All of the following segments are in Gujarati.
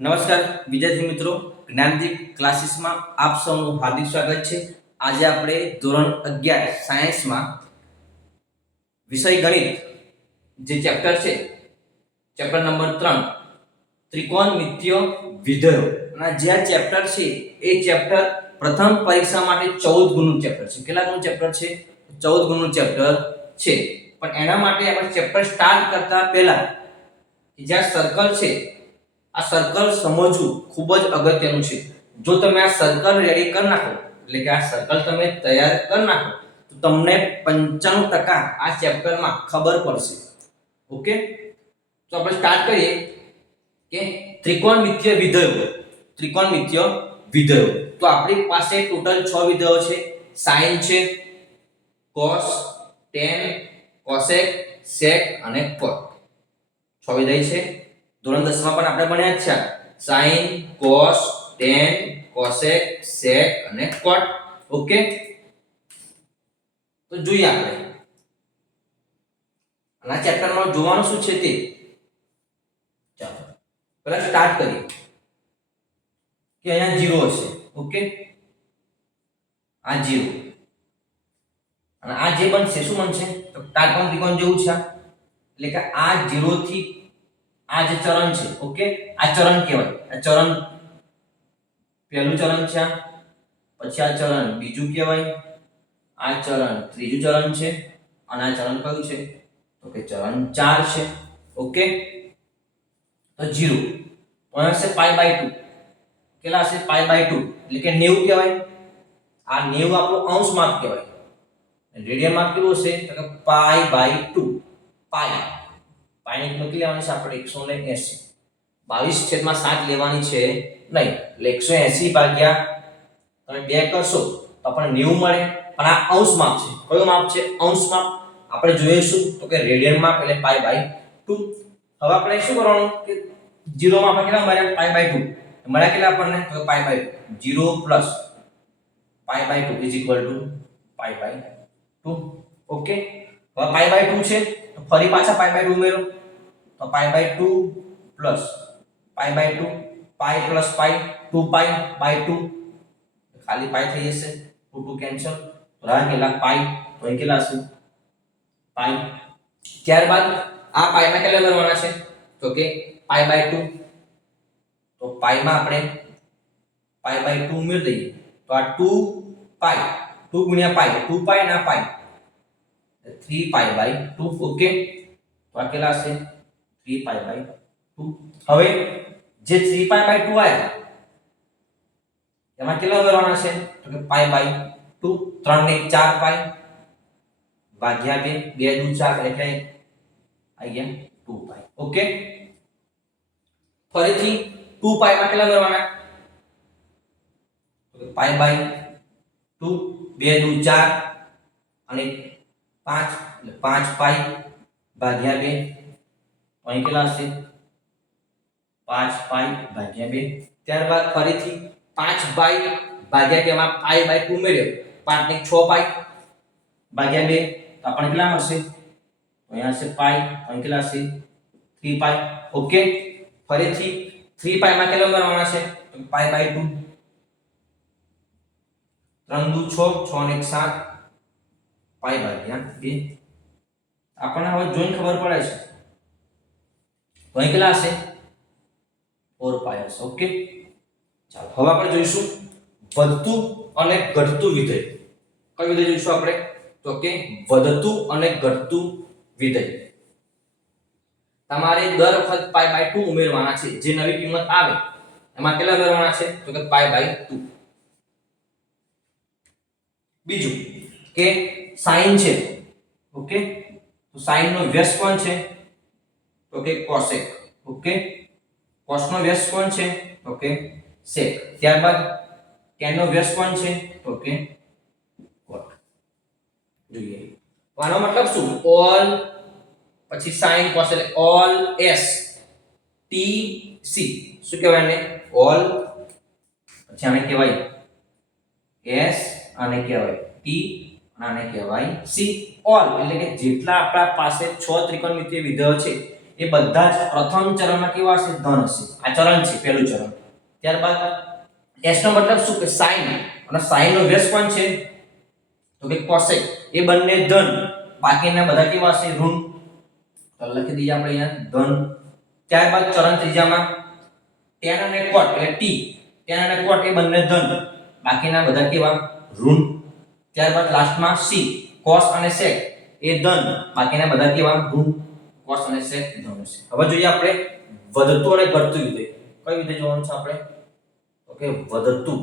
નમસ્કાર વિદ્યાર્થી મિત્રો, જ્ઞાનદીપ ક્લાસીસમાં આપ સૌનું હાર્દિક સ્વાગત છે. આજે આપણે ધોરણ 11 સાયન્સમાં વિષય ગણિત જે ચેપ્ટર છે, ચેપ્ટર નંબર 3 ત્રિકોણમિતિય વિધેયો. અને જે આ ચેપ્ટર છે એ ચેપ્ટર પ્રથમ પરીક્ષા માટે 14 ગુણનું ચેપ્ટર છે. કેટલા ગુણનું ચેપ્ટર છે? 14 ગુણનું ચેપ્ટર છે. પણ એના માટે આપણે ચેપ્ટર સ્ટાર્ટ કરતા પહેલા જે સર્કલ છે, આ સર્કલ સમજવું ખૂબ જ અગત્યનું છે. જો તમે આ સર્કલ રેડી કરી નાખો, એટલે કે આ સર્કલ તમે તૈયાર કરી નાખો, તો તમને 95% આ ચેપ્ટરમાં ખબર પડશે. ઓકે, તો આપણે સ્ટાર્ટ કરીએ કે ત્રિકોણમિતિય વિધેયો. ત્રિકોણમિતિય વિધેયો તો આપણી પાસે ટોટલ 6 વિધેયો છે. sin છે, cos, tan, cosec, sec અને cot. 6 વિધેય છે. ધોરણ 10 માં પણ આપણે ભણ્યા છે sin, cos, tan, cosec, sec અને cot. ઓકે, તો જોઈએ આપણે આ ચેપ્ટરમાં જોવાનું શું છે તે. ચાલો પહેલા સ્ટાર્ટ કરીએ કે અહીંયા 0 હશે. ઓકે, આ 0 અને આ જે બનશે શું બનશે? તો કાટકોણ ત્રિકોણ જેવું છે. એટલે કે આ 0 થી આ જે ચરણ છે, ઓકે, આ ચરણ કહેવાય. આ ચરણ પહેલું ચરણ છે, પછી આ ચરણ બીજું કહેવાય, આ ચરણ ત્રીજું ચરણ છે અને આ ચરણ કયું છે? તો કે ચરણ 4 છે. ઓકે, તો 0 તો હશે π/2. કેટલા હશે? π/2 એટલે કે 90 કહેવાય. આ 90 આપણો અંશ માપ કહેવાય. રેડિયન માપ કેટલું હશે? તો કે π/2. પાઈ ની કિંમત લેવાની છે આપણે 180. 22/7 લેવાની છે નહીં. એટલે 180 ભાગ્યા તમે 2 કરશો તો આપણને 90 મળે. પણ આ અંશ માપ છે. કયો માપ છે? અંશ માપ. આપણે જોઈશું તો કે રેડિયન માપ એટલે π/2. હવે આપણે શું કરવાનું કે 0 માં આપણે કેટલા મળ્યા? π/2 મળ્યા. કેટલા આપણને? તો π/2 0 પ્લસ π/2 π/2. ઓકે, હવે π/2 છે તો ફરી પાછા π/2 ઉમેરો તો π/2 પ્લસ π/2 π પ્લસ π 2π/2 ખાલી π થઈ જશે. 2 કેન્સલ તો રહે કેટલા? π. તો અહીં કેટલા હશે? π. ત્યારબાદ આ π માં કેટલા કરવાના છે? તો કે π/2. તો π માં આપણે π/2 ઉમેરી દઈએ તો આ 2π 2 ગુણ્યા π 2π ના π 3π/2. ઓકે, તો આ કેટલા હશે? 3π/2. હવે જે 3π/2 આયા એમાં કેટલા કરવાના છે? તો કે π/2. 3 ને 4π ભાગ્યા 2 2 દુ 4 એટલે આવી ગયા 2π. ઓકે, ફરીથી 2π માં કેટલા કરવાના? તો કે π/2 2 દુ 4 અને 5 એટલે 5π ભાગ્યા 2 અહીં કેટલા હશે? 5π ભાગ્યા 2. ત્યારબાદ ફરીથી 5π ભાગ્યા તેમાં π/2 ઉમેર્યો 5 ને 6π ભાગ્યા 2 તો આપણને કેટલા મળશે? તો અહીંયા હશે π. અહીં કેટલા હશે? 3π. ઓકે, ફરીથી 3π માં કેટલા કરવાના છે? તો π/2 3 દુ 6 6 ને 7 π ભાગ્યા 2. આપણને હવે જોઈને ખબર પડે છે તો અહીં કેટલા હશે? 4π હશે. ઓકે, ચાલો હવે આપણે જોઈશું વધતું અને ઘટતું વિધેય. કયું વિધેય જોઈશું આપણે? તો કે વધતું અને ઘટતું વિધેય. તમારે દર વખત π/2 ઉમેરવાના છે. જે નવી કિંમત આવે એમાં કેટલા ઉમેરવાના છે? તો કે π/2. બીજું કે sin છે. ઓકે, તો sin નો વ્યસ્ત કોણ છે? તો કે cosec. ઓકે, cos નો વ્યસ્ત કોણ છે? તો કે sec. ત્યારબાદ tan નો વ્યસ્ત કોણ છે? તો કે cot. જોઈએ તો આનો મતલબ શું? all પછી sin cos એટલે all s t c. શું કહેવાય ને? all પછી આને કહેવાય s આને કહેવાય t આને કહેવાય c. all એટલે કે જેટલા આપણા પાસે 6 ત્રિકોણમિતિય વિધેયો છે એ બધા જ પ્રથમ ચરણમાં કેવા હશે? ધન હશે. આ ચરણ છે, પહેલું ચરણ. ત્યારબાદ s નો મતલબ શું કે sin, અને sin નો વ્યસ્ત કોણ છે? તો કે cosec. એ બંને ધન, બાકીના બધા કેવા હશે? ઋણ. તો લખી દઈએ આપણે અહીંયા ધન. ત્યારબાદ ચરણ ત્રીજામાં tan અને cot એટલે t, tan અને cot એ બંને ધન, બાકીના બધા કેવા? ઋણ. ત્યારબાદ લાસ્ટમાં c, cos અને sec એ ધન, બાકીના બધા કેવા? ઋણ. cos અને sec ધન છે. હવે જોઈએ આપણે વધતું અને ઘટતું વિધેય. કઈ વિધેય જોવાનું છે આપણે? ઓકે, વધતું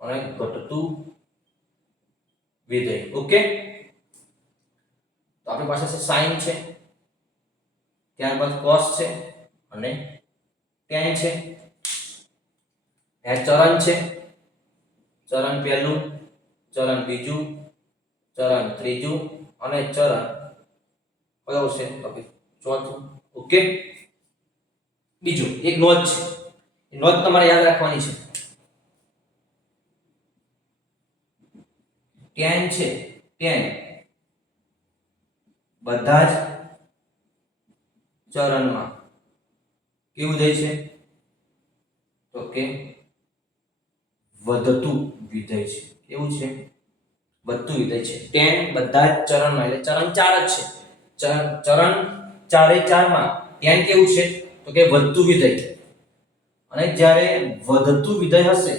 અને ઘટતું વિધેય. ઓકે, તો આપણી પાસે છે sin છે, ત્યારબાદ cos છે અને tan છે. આ ચરણ છે, ચરણ પહેલું, ચરણ બીજું, ચરણ ત્રીજું અને ચરણ કયો છે? તો કે ચોથું. ઓકે, બીજું એક નોંધ છે, એ નોંધ તમારે યાદ રાખવાની છે. tan છે, tan બધા જ ચરણમાં કેવું વિધેય છે? તો કે વધતું વિધેય છે. કેવું છે? વધતું વિધેય છે. tan બધા જ ચરણમાં, એટલે ચરણ 4 જ છે. ચરણ ચારે ચારમાં tan કેવું છે? તો કે વધતું વિધેય. અને જ્યારે વધતું વિધેય હશે,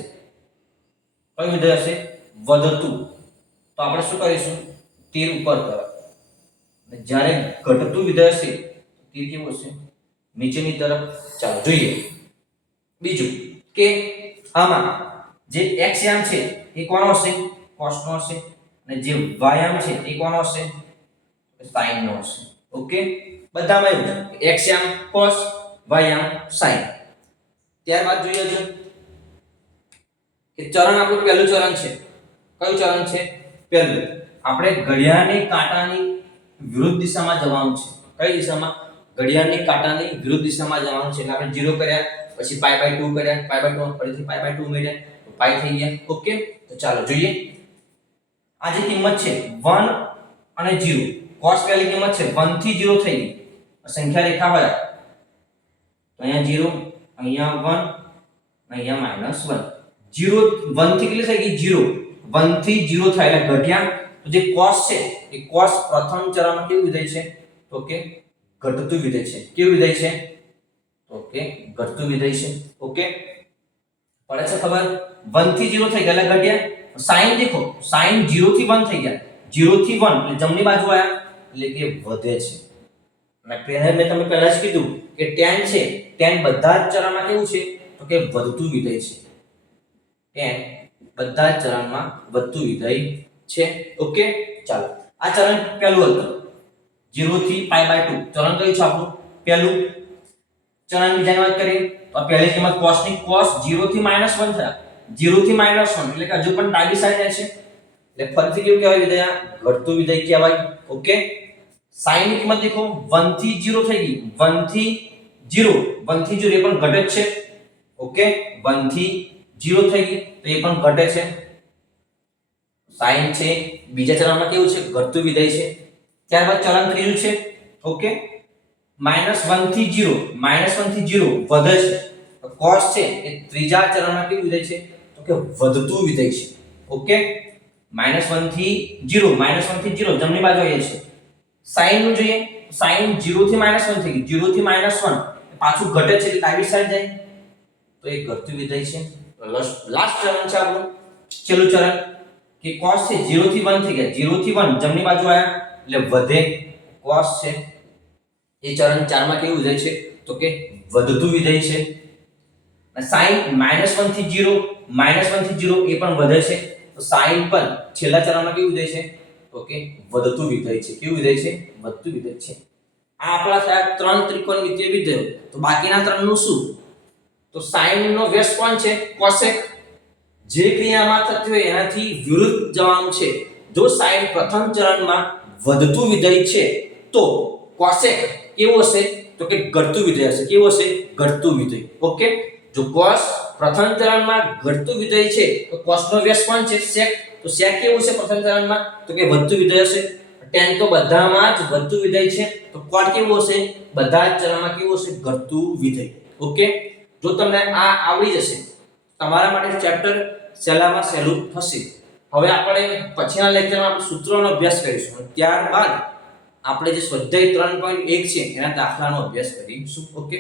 કયું વિધેય હશે? વધતું, તો આપણે શું કરીશું? તીર ઉપર તરફ. અને જ્યારે ઘટતું વિધેય હશે, તીર કેવું હશે? નીચેની તરફ. ચાલો જોઈએ બીજું કે આમાં જે x યામ છે એ કોનો હશે? cos નો હશે. અને જે y યામ છે એ કોનો હશે? sin નો હશે. ઓકે, બધામાં એવું છે, x યામ cos, y યામ sin. ત્યારબાદ જોઈએ છે કે ચરણ આપણું પહેલું ચરણ છે. કયું ચરણ છે? પહેલું. આપણે ઘડિયાળની કાંટાની વિરુદ્ધ દિશામાં જવાનું છે. કઈ દિશામાં? ઘડિયાળની કાંટાની વિરુદ્ધ દિશામાં જવાનું છે. એટલે આપણે 0 કર્યા, પછી π/2 કર્યા, π/2 ફરીથી π/2 ઉમેર્યા, તો π થઈ ગયા. ઓકે, તો ચાલો જોઈએ. આ જે કિંમત છે 1 અને 0, cos પહેલી કિંમત છે 1 થી 0 થઈ ગઈ. સંખ્યા રેખા હોય તો અહીંયા 0, અહીંયા 1, અહીંયા -1. 0 1 થી કેટલી થઈ ગઈ? 0. 1 થી 0 થાય એટલે ઘટ્યા. તો જે cos છે એ cos પ્રથમ ચરણમાં કેવું વિધેય છે? તો કે ઘટતું વિધેય છે. કેવું વિધેય છે? તો કે ઘટતું વિધેય છે. ઓકે, પડે છે ખબર? 1 થી 0 થઈ ગયા એટલે ઘટ્યા. sin દેખો, sin 0 થી 1 થઈ ગયા. 0 થી 1 એટલે જમણી બાજુ આયા, એટલે કે વધે છે. અને મેં તમને પહેલા જ કીધું કે tan છે, tan બધા જ ચરણમાં કેવું છે? તો કે વધતું વિધેય છે. tan બધા જ ચરણમાં વધતું વિધેય છે. ઓકે, ચાલો આ ચરણ પહેલું હતું 0 થી π/2. ચરણ કયું છે આપણું? પહેલું. ચરણ બીજાની વાત કરીએ તો પહેલી કિંમત cos ની, cos 0 થી -1 થયા. 0 થી -1 એટલે કે હજુ પણ ડાબી સાઈડ રહેશે, એટલે ફરીથી કેવું કહેવાય વિધેય? ઘટતું વિધેય કહેવાય. ઓકે, sin ની કિંમત દેખો 1 થી 0 થઈ ગઈ. 1 થી 0, 1 થી 0 એ પણ ઘટે જ છે. ઓકે, 1 થી 0 થઈ ગઈ તો એ પણ ઘટે છે. sin છે બીજા ચરણમાં કેવું છે? ઘટતું વિધેય છે. ત્યારબાદ ચરણ ત્રીજું છે. ઓકે, -1 થી 0, -1 થી 0 વધે છે. તો cos છે એ ત્રીજા ચરણમાં કેવું વિધેય છે? તો કે વધતું વિધેય છે. ઓકે, -1 થી 0, -1 થી 0 જમણી બાજુ આવે છે. sin નું જોઈએ, sin 0 થી -1 થઈ ગઈ. 0 થી -1 પાછું ઘટે છે એટલે ડાબી સાઈડ જાય, તો એ ઘટતું વિધેય છે. લાસ્ટ ચરણ છે આપણું છેલ્લું ચરણ કે cos છે 0 થી 1 થઈ ગયા. 0 થી 1 જમણી બાજુ આયા એટલે વધે. cos છે એ ચરણ 4 માં કેવું વિધેય છે? તો કે વધતું વિધેય છે. અને sin -1 થી 0, -1 થી 0 એ પણ વધે છે. તો sin પણ છેલ્લા ચરણમાં કેવું વિધેય છે? તો કે વધતું વિધેય છે. કેવું વિધેય છે? વધતું વિધેય છે. આ આપણા થયા ત્રણ ત્રિકોણમિતિય વિધેયો. તો બાકીના ત્રણનું શું? તો sin નો વ્યસ્ત કોણ છે? cosec. જે ક્રિયામાં થતી હોય એનાથી વિરુદ્ધ જવાનું છે. જો sin પ્રથમ ચરણમાં વધતું વિધેય છે તો cosec કેવું હશે? તો કે ઘટતું વિધેય હશે. કેવું હશે? ઘટતું વિધેય. ઓકે, જો cos પ્રથમ ચરણમાં ઘટતું વિધેય છે તો cos નો વ્યસ્ત કોણ છે? sec. તો sec કેવું છે પ્રથમ ચરણમાં? તો કે વધતું વિધેય હશે. tan તો બધામાં જ વધતું વિધેય છે, તો cot કેવું હશે? બધા જ ચલમાં કેવું હશે? ઘટતું વિધેય. ઓકે, જો તમને આ આવડી જશે તમારા માટે ચેપ્ટર સહેલામાં સહેલું થશે. હવે આપણે પછીના લેક્ચરમાં આપણે સૂત્રોનો અભ્યાસ કરીશું, ત્યારબાદ આપણે જે સ્વાધ્યાય 3.1 છે એના દાખલાનો અભ્યાસ કરીશું. ઓકે.